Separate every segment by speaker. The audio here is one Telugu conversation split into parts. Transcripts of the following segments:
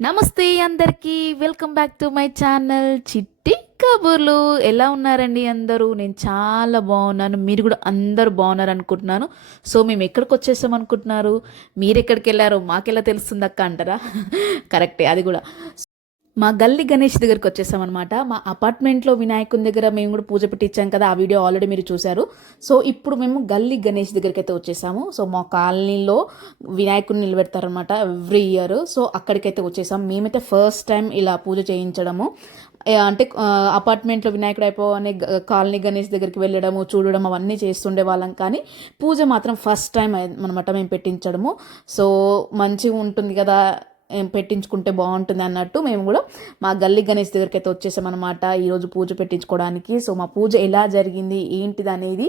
Speaker 1: నమస్తే అందరికీ welcome back to my channel Chitti Kaburlu. ఎలా ఉన్నారండి అందరూ? నేను చాలా బాగున్నాను. మీరు కూడా అందరూ బాగున్నారు అనుకుంటున్నాను సో మేము ఎక్కడికి వచ్చేసాం అనుకుంటున్నారు? మీరు ఎక్కడికి వెళ్ళారో మాకెలా తెలుస్తుంది అక్క అంటారా? కరెక్టే అది కూడా. మా గల్లీ గణేష్ దగ్గరికి వచ్చేసామన్నమాట. మా అపార్ట్మెంట్లో వినాయకుని దగ్గర మేము కూడా పూజ పెట్టించాం కదా ఆ వీడియో ఆల్రెడీ మీరు చూశారు. సో ఇప్పుడు మేము గల్లీ గణేష్ దగ్గరికి అయితే వచ్చేసాము. సో మా కాలనీలో వినాయకుడిని నిలబెడతారనమాట ఎవ్రీ ఇయర్. సో అక్కడికైతే వచ్చేసాం. మేమైతే ఫస్ట్ టైం ఇలా పూజ చేయించడము. అంటే అపార్ట్మెంట్లో వినాయకుడు అయిపోవని కాలనీ గణేష్ దగ్గరికి వెళ్ళడము చూడడం అవన్నీ చేస్తుండే వాళ్ళం. కానీ పూజ మాత్రం ఫస్ట్ టైం అనమాట మేము పెట్టించడము. సో మంచిగా ఉంటుంది కదా పెట్టించుకుంటే బాగుంటుంది అన్నట్టు మేము కూడా మా గల్లీ గణేష్ దగ్గరికి అయితే వచ్చేసామన్నమాట. ఈరోజు పూజ పెట్టించుకోవడానికి. సో మా పూజ ఎలా జరిగింది ఏంటిది అనేది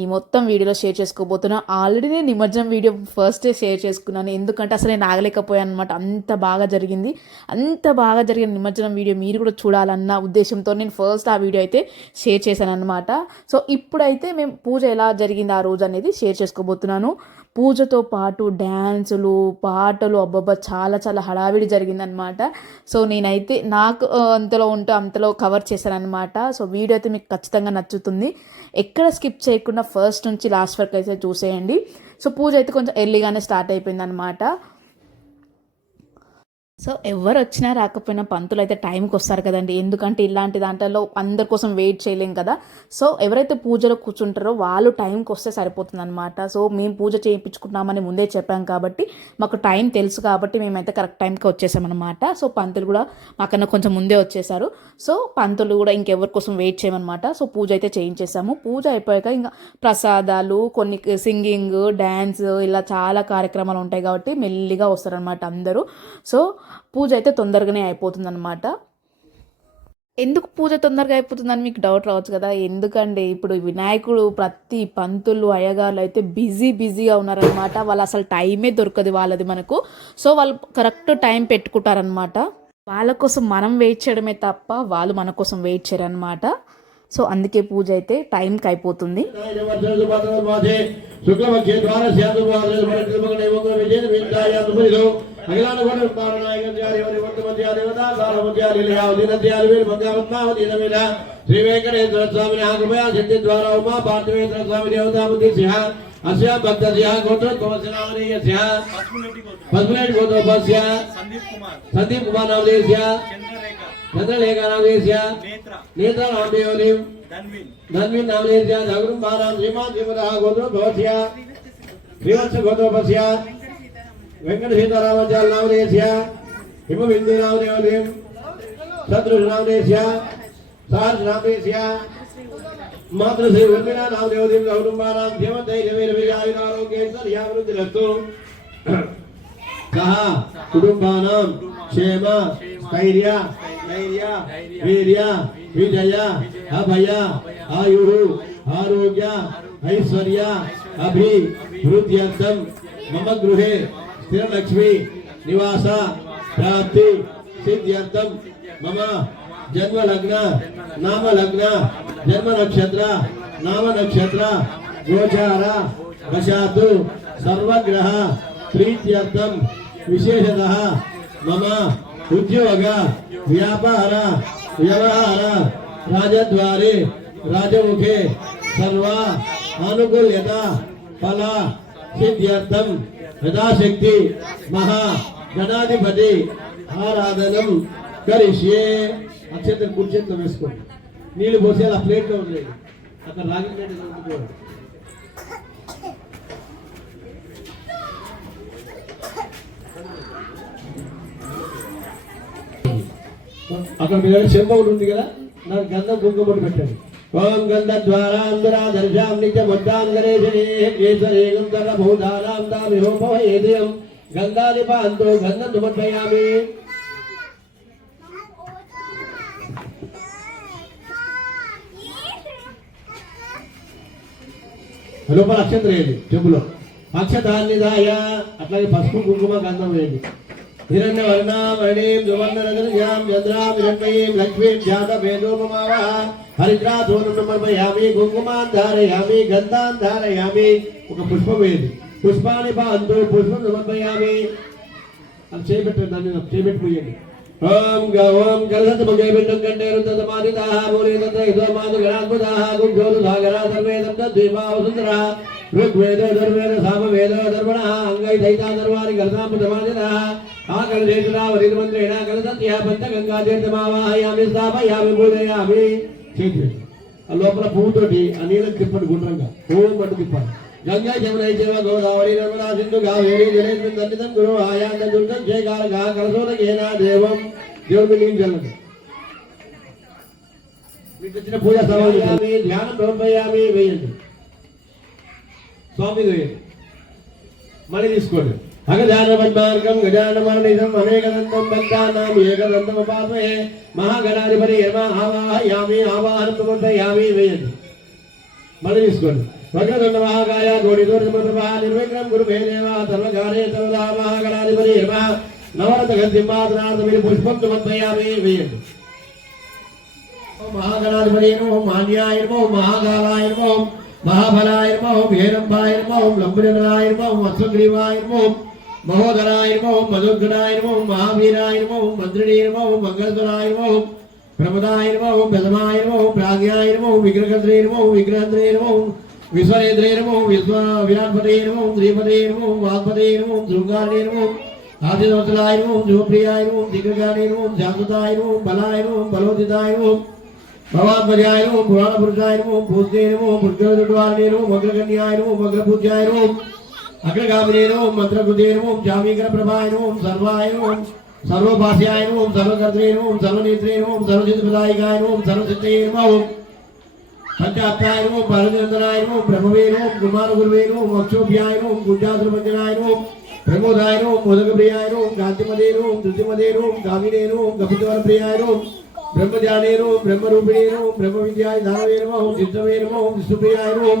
Speaker 1: ఈ మొత్తం వీడియోలో షేర్ చేసుకోబోతున్నాను ఆల్రెడీ నేను నిమజ్జనం వీడియో ఫస్ట్ షేర్ చేసుకున్నాను. ఎందుకంటే అసలు నేను ఆగలేకపోయాను అనమాట అంత బాగా జరిగింది. అంత బాగా జరిగిన నిమజ్జనం వీడియో మీరు కూడా చూడాలన్న ఉద్దేశంతో నేను ఫస్ట్ ఆ వీడియో అయితే షేర్ చేశాను అనమాట సో ఇప్పుడైతే మేము పూజ ఎలా జరిగింది ఆ రోజు అనేది షేర్ చేసుకోబోతున్నాను. పూజతో పాటు డ్యాన్సులు పాటలు అబ్బబ్బా చాలా చాలా హడావిడి జరిగిందనమాట సో నేనైతే నాకు అంతలో ఉంటూ అంతలో కవర్ చేశానమాట సో వీడియో అయితే మీకు ఖచ్చితంగా నచ్చుతుంది. ఎక్కడ స్కిప్ చేయకుండా ఫస్ట్ నుంచి లాస్ట్ వరకు అయితే చూసేయండి. సో పూజ అయితే కొంచెం ఎర్లీగానే స్టార్ట్ అయిపోయిందనమాట సో ఎవరు వచ్చినా రాకపోయినా పంతులు అయితే టైంకి వస్తారు కదండి. ఎందుకంటే ఇలాంటి దాంట్లో అందరి కోసం వెయిట్ చేయలేం కదా. సో ఎవరైతే పూజలో కూర్చుంటారో వాళ్ళు టైంకి వస్తే సరిపోతుంది అనమాట సో మేము పూజ చేయించుకుంటామని ముందే చెప్పాం కాబట్టి మాకు టైం తెలుసు కాబట్టి మేమైతే కరెక్ట్ టైంకి వచ్చేసామన్నమాట. సో పంతులు కూడా మాకన్నా కొంచెం ముందే వచ్చేసారు. సో పంతులు కూడా ఇంకెవరి కోసం వెయిట్ చేయమన్నమాట. సో పూజ అయితే చేయించేసాము. పూజ అయిపోయాక ఇంకా ప్రసాదాలు కొన్ని సింగింగ్ డ్యాన్స్ ఇలా చాలా కార్యక్రమాలు ఉంటాయి కాబట్టి మెల్లిగా వస్తారనమాట అందరూ. సో పూజ అయితే తొందరగానే అయిపోతుందన్నమాట. ఎందుకు పూజ తొందరగా అయిపోతుందని మీకు డౌట్ రావచ్చు కదా? ఎందుకంటే ఇప్పుడు వినాయకుడు ప్రతి పంతులు అయ్యగారులు అయితే బిజీ బిజీగా ఉన్నారనమాట వాళ్ళు అసలు టైమే దొరకదు వాళ్ళది మనకు. సో వాళ్ళు కరెక్ట్ టైం పెట్టుకుంటారనమాట వాళ్ళ కోసం మనం వెయిట్ చేయడమే తప్ప వాళ్ళు మన కోసం వెయిట్ చేయరనమాట సో అందుకే పూజ అయితే టైంకి అయిపోతుంది.
Speaker 2: అఖిలాండ కూడా వారు నాయకులు జారి వారి వర్తమంతి జారి వదా సారమంతి జారి లేవు దిన జారి వీరి భగవంతావ దిన వీర శ్రీ వెంకటేశ్వర స్వామిని ఆకృపయ సిద్ధి ద్వారా ఉమా పార్థివేశ్వర స్వామి దేవతామూర్తి సిహ అస్య భక్త సిహ గోత్ర కుమసినామనీయ
Speaker 3: సిహ పద్మనేటి గోత్ర
Speaker 2: సందీప్ కుమార్ చంద్రలేఖ నేత్ర శ్రీమాన్ శ్రీమత గోత్ర భవస్య శ్రీవత్స గోత్ర नामनेस्य हिमबिन्दु नामदेवलिं शत्रुष नामनेस्य सहर्ष नामनेस्य मातृश्री उर्मिला नामदेवलिं गौरुम्बानां ध्यमदैर्यविरविजायुरारोग्यैश्वर्यावृद्धिरस्तु सः कुटुम्बानां क्षेम स्थैर्य धैर्य वीर्य विजय अभय आयु आरोग्य ऐश्वर्य अभिवृद्ध्यर्थं मम శ్రీలక్ష్మి నివాస ప్రాప్తి సిద్ధ్యర్థం మమ జన్మ లగ్న నామ లగ్న జన్మ నక్షత్ర నామ నక్షత్ర గోచార వశాతు సర్వగ్రహ ప్రీత్యర్థం విశేషత మమ ఉద్యోగ వ్యాపార వ్యవహార రాజద్వారే రాజముఖే సర్వ అనుకూల్యత ఫల సిద్ధ్యర్థం యథాశక్తి మహా గణాధిపతి ఆరాధనం కరిష్యే. అక్షత కుడి వేసుకోండి. నీళ్ళు పోసే ఆ ప్లేట్లో ఉండలేదు అక్కడ రాగి ప్లేట్ ఉండిపోవాలి అక్కడ మీ చెంబవులు ఉంది కదా? నాకు గంధం కుంకుమట్టు పెట్టండి. ఓం గంధ ద్వారాంధరా దర్శాం నిత్య మద్దాంగరేశనే కేసరే గంధర భూధారాం గంధం సమర్పయామి లోపల అక్షంతరం వేయండి చెంబులో అక్షతాన్నిదాయ అట్లాగే పసుపు కుంకుమ గంధం వేయండి హిరణ్య వర్ణామణీం సువర్ణరజనజాం చంద్రాం హిరణ్మయీం లక్ష్మీం జాత వేదోపమావ సమర్పయామి కుంకుమాన్ ధారయామి గంధాన్ ధారయామి ఒక పుష్పం వేయండి పుష్పాన్ని బాంతో పుష్పం సమర్పయామి. అది చేపెట్టండి దాన్ని నాకు ఓం గ ఓం గరసత్ ముగే బిండం కంటే రుద్ద మాదితాః మూలే తత్ర ఇదో మాదు గణాద్భుతాః గుంజోలు సాగరా సర్వేదం తద్వీపా వసుంధరా ఋగ్వేద ధర్వేద సామవేద ధర్మణ అంగై దైతా ధర్వాణి గలసాంబుత మాదితాః స్థాపయామి పూజయామి చేతి లోపల పువ్వుతోటి ఆ నీళ్ళకి తిప్పండి గుండ్రంగా. పువ్వు పట్టు తిప్పాలి. గంగా జమున గోదావరి నర్మదా సింధు కావేరి దండితం గురు ఆయాంద దుర్గం జయకాల గా దేవం. దేవుడు నీకు చల్లండి. మీకు వచ్చిన పూజ సమాధి ధ్యానం సమర్పయామి వేయండి. స్వామి వేయండి. మళ్ళీ తీసుకోండి. అగజాన పద్మార్గం గజాన మరణితం అనేకదంతం భక్తానాం ఏకదంతం పాపే మహాగణాధిపతి యమ ఆవాహయామి ఆవాహనం సమర్పయామి వేయండి మళ్ళీ తీసుకోండి వక్రదండ మహాకాయ కోడి దూరమా నిర్విక్రమ్ గురు భేదేవ సర్వకారే సర్వదా మహాగణాధిపతి యమ నవరత గంధిమాతనార్థ మీరు పుష్పం సమర్పయామి వేయండి ఓం మహాగణాధిపతి ఓం మాన్యాయ ఓం మహాకాలాయ ఓం మహాబలాయ ఓం హేరంబాయ ఓం లంబురనాయ ఓం వత్సగ్రీవాయ ఓం మహోదరాయ ఓం మధుర్గణాయ ఓం మహావీరాయ ఓం మంత్రిణీ ఓం మంగళధరాయ ఓం ప్రమదాయ ఓం ప్రథమాయ ఓం ప్రాజ్ఞాయ ఓం విగ్రహద్రే ఓం విగ్రహద్రే ఓం విశ్వరేంద్రే ఓం విశ్వ విరాట్పతే ఓం శ్రీపతే ఓం వాగ్పతే ఓం శృంగారే ఓం ఆదిదోతలాయ ఓం శివప్రియాయ బలాయ బలోదితాయ భవాత్మజాయ పురాణ పురుషాయ ఓం పూజ్ఞే ఓం పుష్కరదుడ్వారణే ఓం అగ్రగణ్యాయ అగ్రగామినే ఓం మంత్రకృతే ఓం జామీకర ప్రభాయ ఓం సర్వాయ ఓం సర్వభాష్యాయ ఓం సర్వకర్త్రే ఓం సర్వనేత్రే ఓం సర్వసిద్ధిపదాయకాయ ఓం సర్వసిద్ధే ఓం పంచాప్యాయ ఓం పరమేంద్రాయ ఓం బ్రహ్మవే ఓం కుమార గురువే ఓం అక్షోభ్యాయ ఓం గుంజాసురభంజనాయ ఓం ప్రమోదాయ ఓం మొదకప్రియాయ ఓం కాంతిమదే ఓం ధృతిమదే ఓం కామినే ఓం కపితవర ఓం బ్రహ్మజ్ఞానే ఓం బ్రహ్మరూపిణే ఓం బ్రహ్మ విద్యాయ దానవే ఓం సిద్ధవే ఓం విష్ణుప్రియాయ ఓం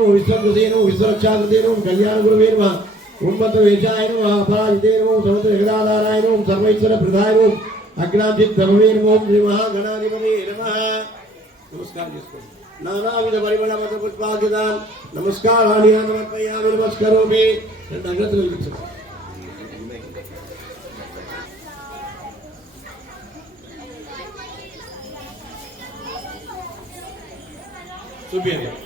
Speaker 2: ఓం మంగళప్రదాయ ఓం కళ్యాణ గురువేను ఉన్మత్త వేషాయ ఓం అపరాజితే ఓం సర్వైశ్వర ఓం శ్రీ మహాగణాధిపతి నమస్కారం చేసుకోండి. నానావిధ పరిమళ మత పుష్పాకిదాన్ నమస్కారాన్ని సమర్పయామి నమస్కరోమి. రెండు అగ్రతలు వెలిగించండి చూపించండి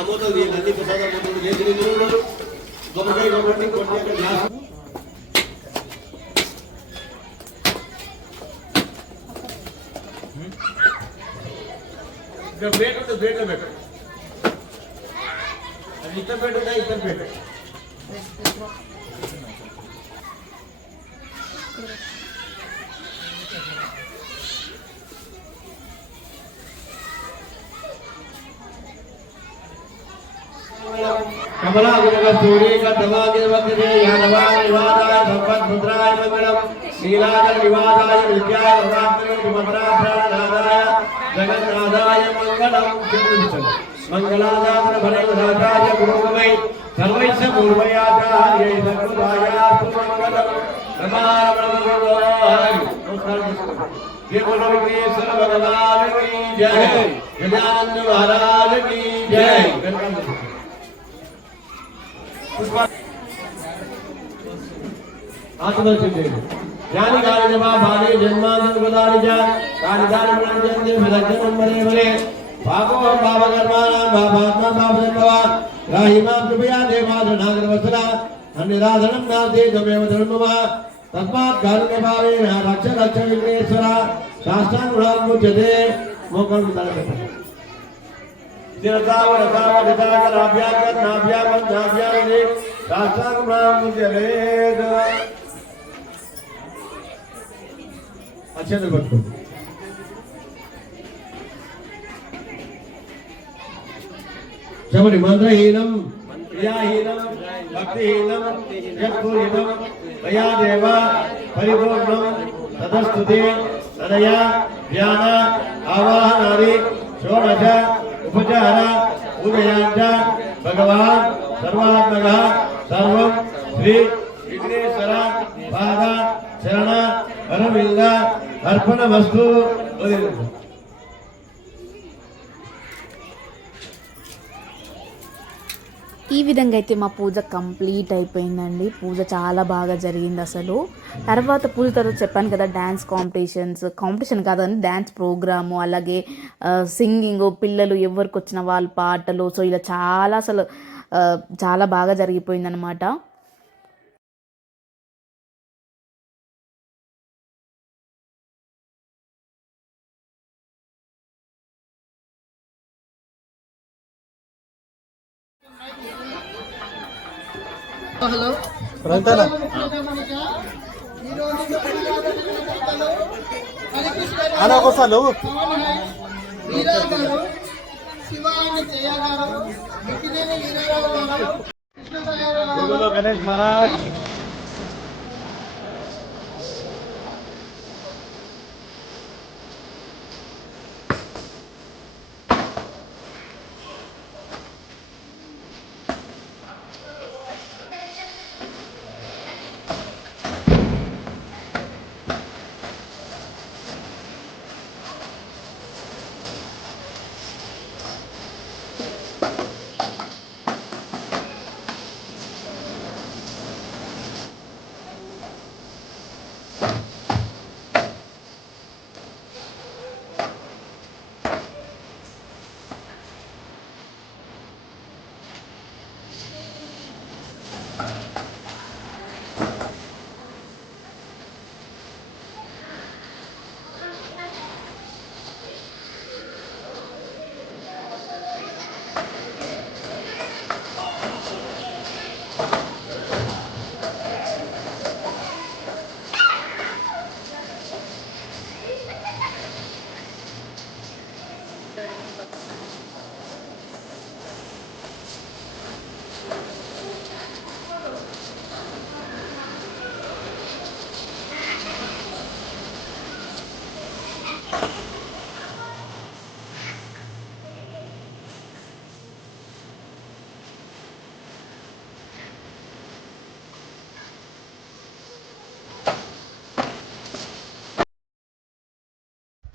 Speaker 2: ಆಮೋದೋದು ಎಲ್ಲ ಅಲ್ಲಿ ಪ್ರಸಾದ ಕೊಟ್ಟು ಗೆದ್ದಿದ್ರು ಗೊಬ್ಬರ ಗೊಬ್ಬರ ಕೊಟ್ಟು जब वेट तो वेट में बैठो इधर बैठो ना तो इधर बैठो कमला गुणगा सूर्य का दवा के वक्त में यह दवा निवादा संपत मुद्राय मंगलम शीलादर विवादाय विद्याय भवात्मनि सुभद्रा प्राणादाय जगन्नाथ सर्वदाय मङ्गलं मङ्गलादान फलदाताय गुरुवै सर्वैश्च पूर्वयाताय सर्वदायास्तु मङ्गलं ये बोलो विघ्नेश्वर भगवान की जय गजानंद महाराज की जय आत्मा चिंतन జ్ఞాని కాని జమా భారీ జన్మాంతం పదాని జ కాని దాని పుణ్యంతి విదగ్ధనం మరే మరే పాపో పాప కర్మాణం పాపాత్మ పాప జన్మవా రాహిమాం కృపయా దేవాద నాగర వసన అన్నిరాధనం నాదే తమేవ ధర్మమ తస్మాత్ కారుణ్య భావేన రక్ష రక్ష ముచ్యతే అత్యంత పట్టుకోండి చెప్పండి మంత్రహీనం క్రియాహీనం భక్తిహీనం యత్పూరితం దయాదేవ పరిపూర్ణం తదస్తుతే తదయ ధ్యాన ఆవాహనాది షోడశ ఉపచార పూజయాంచ భగవాన్ సర్వాత్మక సర్వం శ్రీ విఘ్నేశ్వర పాద శరణ అరవింద ಅರ್ಪಣ ವಸ್ತು
Speaker 1: ఈ విధంగా అయితే మా పూజ కంప్లీట్ అయిపోయిందండి. పూజ చాలా బాగా జరిగింది అసలు. తర్వాత పూజ తర్వాత చెప్పాను కదా డ్యాన్స్ కాంపిటీషన్స్. కాంపిటీషన్ కాదని డ్యాన్స్ ప్రోగ్రాము అలాగే సింగింగ్ పిల్లలు ఎవరికి వచ్చిన వాళ్ళ పాటలు. సో ఇలా చాలా అసలు చాలా బాగా జరిగిపోయిందనమాట
Speaker 4: కృష్ణదయారావు గారు
Speaker 3: గణేష్ మహారాజ్.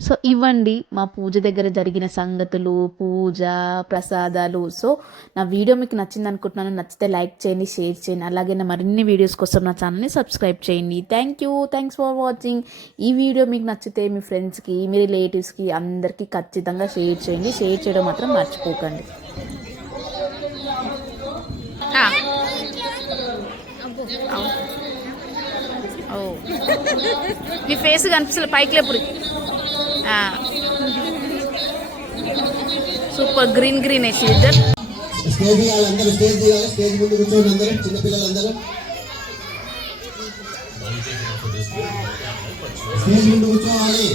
Speaker 1: సో ఇవ్వండి మా పూజ దగ్గర జరిగిన సంగతులు పూజ ప్రసాదాలు. సో నా వీడియో మీకు నచ్చింది అనుకుంటున్నాను నచ్చితే లైక్ చేయండి షేర్ చేయండి. అలాగే నా మరిన్ని వీడియోస్ కోసం నా ఛానల్ని సబ్స్క్రైబ్ చేయండి. Thank you thanks for watching ఈ వీడియో మీకు నచ్చితే మీ ఫ్రెండ్స్కి మీ రిలేటివ్స్కి అందరికీ ఖచ్చితంగా షేర్ చేయండి. షేర్ చేయడం మాత్రం మర్చిపోకండి. మీ ఫేస్ కనిపిస్తుంది పైకి లేపుడికి సూపర్ గ్రీన్ గ్రీన్ వేసి ఇద్దరు
Speaker 2: స్టేజ్ అందరూ స్టేజ్ దిగాలి స్టేజ్ ముందు కూర్చోండి అందరూ చిన్నపిల్లలందరూ స్టేజ్ ముందు కూర్చోవాలి.